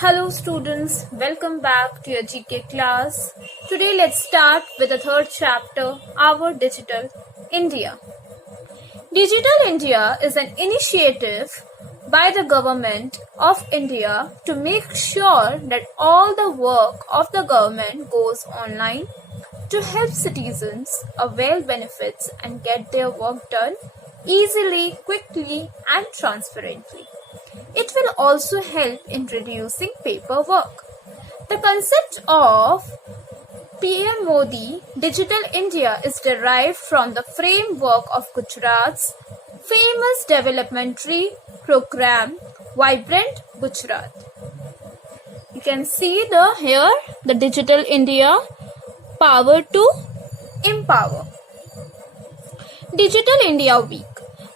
Hello students, welcome back to your GK class. Today let's start with the third chapter, Our Digital India. Digital India is an initiative by the government of India to make sure that all the work of the government goes online to help citizens avail benefits and get their work done easily, quickly and transparently. It will also help in reducing paperwork. The concept of PM Modi Digital India is derived from the framework of Gujarat's famous development program Vibrant Gujarat. You can see here the Digital India Power to Empower. Digital India Week.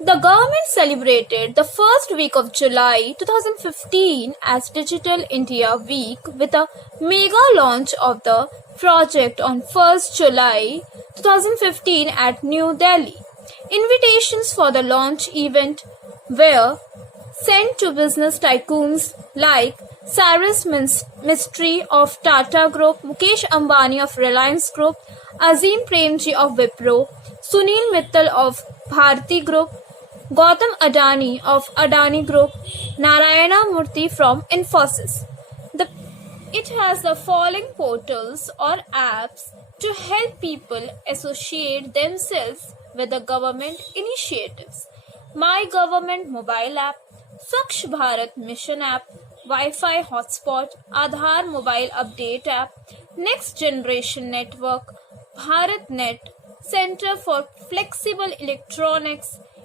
The government celebrated the first week of July 2015 as Digital India Week with a mega launch of the project on 1st July 2015 at New Delhi. Invitations for the launch event were sent to business tycoons like Cyrus Mistry of Tata Group, Mukesh Ambani of Reliance Group, Azim Premji of Wipro, Sunil Mittal of Bharti Group, Gautam Adani of Adani Group, Narayana Murthy from Infosys. It has the following portals or apps to help people associate themselves with the government initiatives. My Government mobile app, Swachh Bharat Mission app, Wi-Fi hotspot, Aadhaar mobile update app, Next Generation Network, BharatNet, Center for Flexible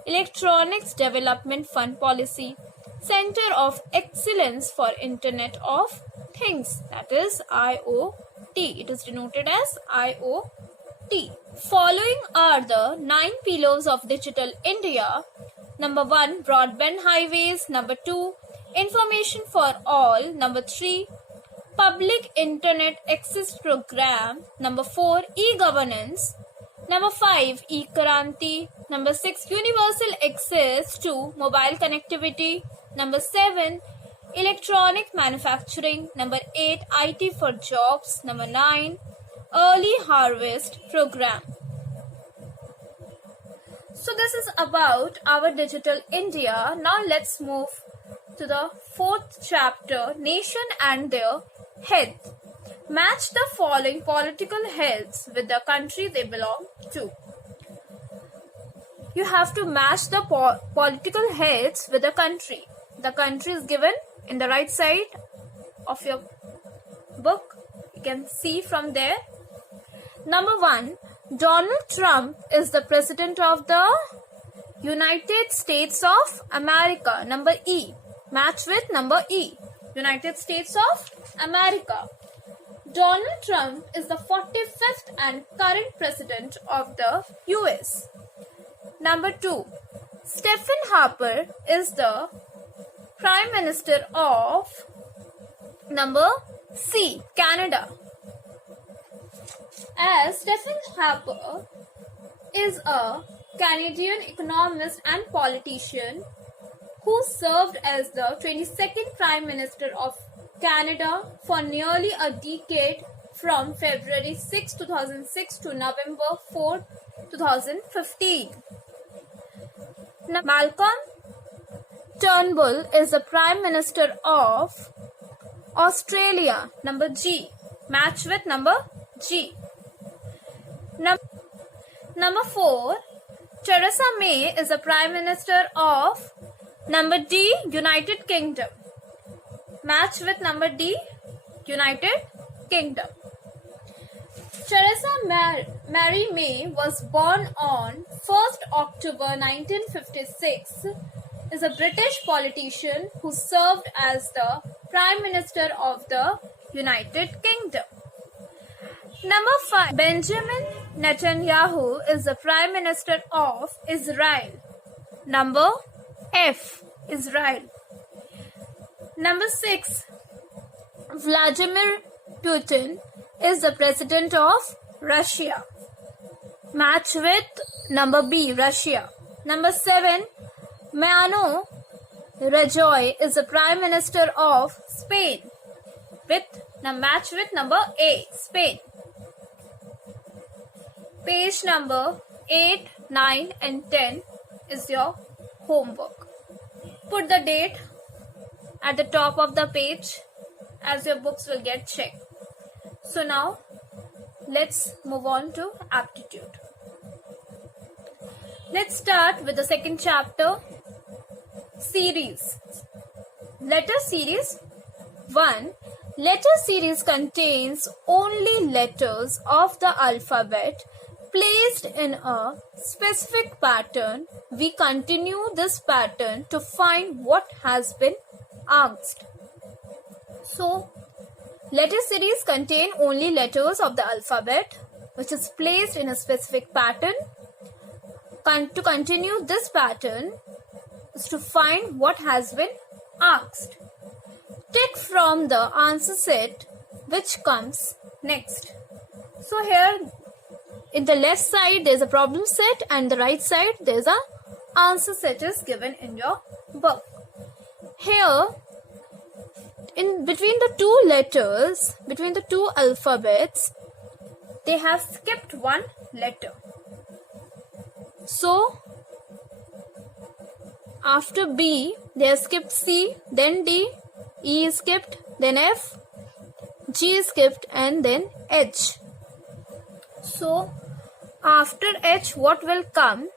Electronics Development Fund Policy, Center of Excellence for Internet of Things, that is IoT. It is denoted as IoT. Following are the 9 pillars of Digital India. Number 1, broadband highways. Number 2, information for all. Number 3, public internet access program. Number 4, e-governance. Number 5, e-Kranti. Number 6, universal access to mobile connectivity. Number 7, electronic manufacturing. Number 8, IT for jobs. Number 9, early harvest program. So this is about our Digital India. Now let's move to the fourth chapter, Nation and their health. Match the following political heads with the country they belong to. You have to match the political heads with the country. The country is given in the right side of your book. You can see from there. Number 1, Donald Trump is the President of the United States of America. Number E. Match with number E. United States of America. Donald Trump is the 45th and current President of the US. Number 2. Stephen Harper is the Prime Minister of number C. Canada. As Stephen Harper is a Canadian economist and politician who served as the 22nd Prime Minister of Canada for nearly a decade from February 6, 2006 to November 4, 2015. Malcolm Turnbull is the Prime Minister of Australia. Number G. Match with number G. Number 4. Theresa May is the Prime Minister of number D. United Kingdom. Match with number D. United Kingdom. Theresa Mary May was born on 1st October 1956. Is a British politician who served as the Prime Minister of the United Kingdom. Number 5. Benjamin Netanyahu is the Prime Minister of Israel. Number F. Israel. Number 6. Vladimir Putin is the President of Russia. Match with number B. Russia. Number 7. Mariano Rajoy is the Prime Minister of Spain. match with number A, Spain. Page number 8, 9 and 10 is your homework. Put the date at the top of the page as your books will get checked. So now let's move on to aptitude. Let's start with the second chapter, series. Letter series 1. Letter series contains only letters of the alphabet placed in a specific pattern. We continue this pattern to find what has been asked. So, letter series contain only letters of the alphabet which is placed in a specific pattern. To continue this pattern is to find what has been asked. Take from the answer set which comes next. So here in the left side there is a problem set and the right side there is a answer set is given in your book. Here in between the two letters, between the two alphabets, they have skipped one letter. So after B they have skipped C, then D, E is skipped, then F, G is skipped and then H. So after H what will come?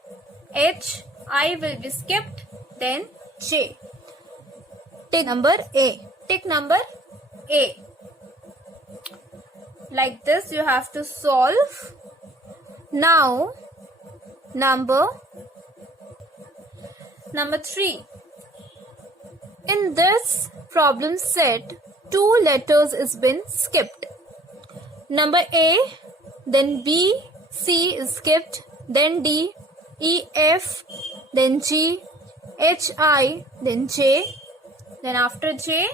H, I will be skipped, then J. Take number A. Take number A. Like this you have to solve. Now number 3. In this problem set, 2 letters is been skipped. Number A, then B, C is skipped, then D, E, F, then G, H, I, then J, then after J,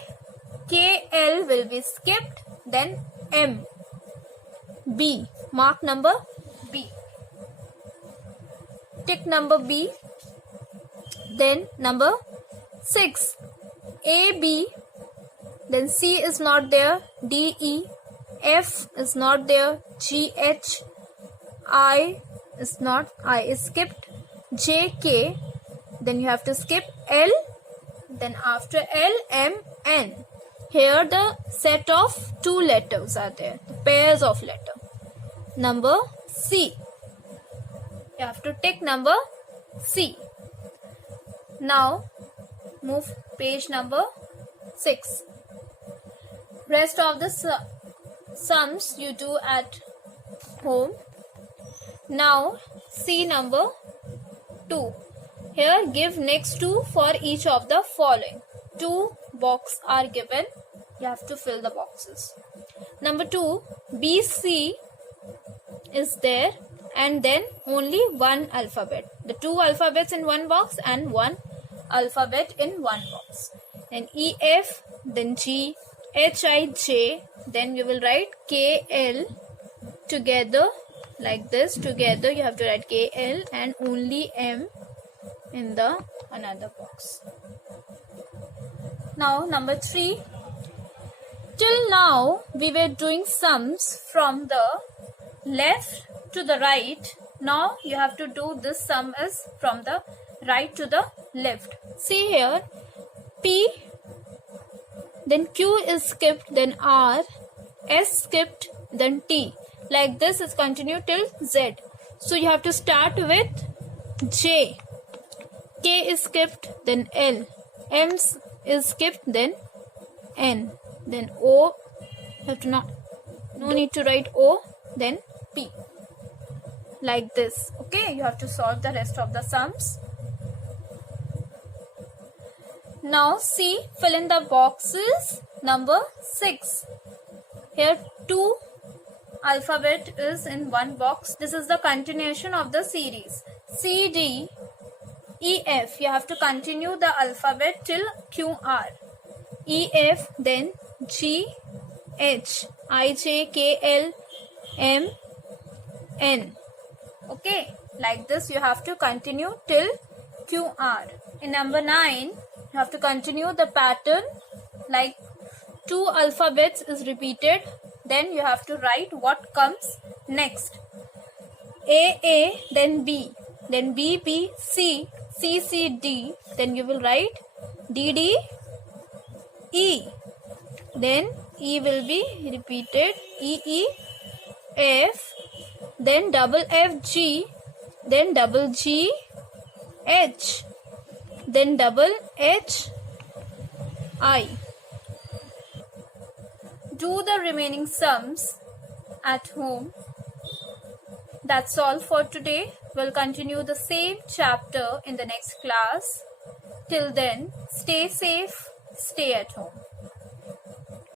K, L will be skipped, then M, B. Mark number B. Tick number B. Then number 6. A, B, then C is not there, D, E, F is not there, G, H, I is not, I is skipped, J, K, then you have to skip L, then after L, M, N. Here the set of 2 letters are there, the pairs of letter. Number C. You have to take number C. Now move page number 6. Rest of the sums you do at home. Now see number 2. Here give next to for each of the following. 2 boxes are given. You have to fill the boxes. Number 2, BC is there and then only one alphabet. The 2 alphabets in one box and 1 alphabet in one box. Then E, F, then G, H, I, J, then you will write K, L together like this. Together you have to write K, L and only M in the another box. Now number 3. Till now we were doing sums from the left to the right. Now you have to do this sum is from the right to the left. See here, P, then Q is skipped, then R, S skipped, then T. Like this is continued till Z. So you have to start with J. K is skipped, then L. M is skipped, then N. Then O, you have to no need to write O, then P. Like this. Okay, you have to solve the rest of the sums. Now see, fill in the boxes. Number 6. Here 2 alphabet is in one box. This is the continuation of the series. C, D, E, F. You have to continue the alphabet till Q, R. E, F, then G, H, I, J, K, L, M, N. Okay, like this you have to continue till QR. In number 9, you have to continue the pattern like two alphabets is repeated, then you have to write what comes next. A, then B, then B, C, C, D, then you will write D, E. Then E will be repeated, E, F, then double F, G, then double G, H, then double H, I. Do the remaining sums at home. That's all for today. We'll continue the same chapter in the next class. Till then, stay safe, stay at home.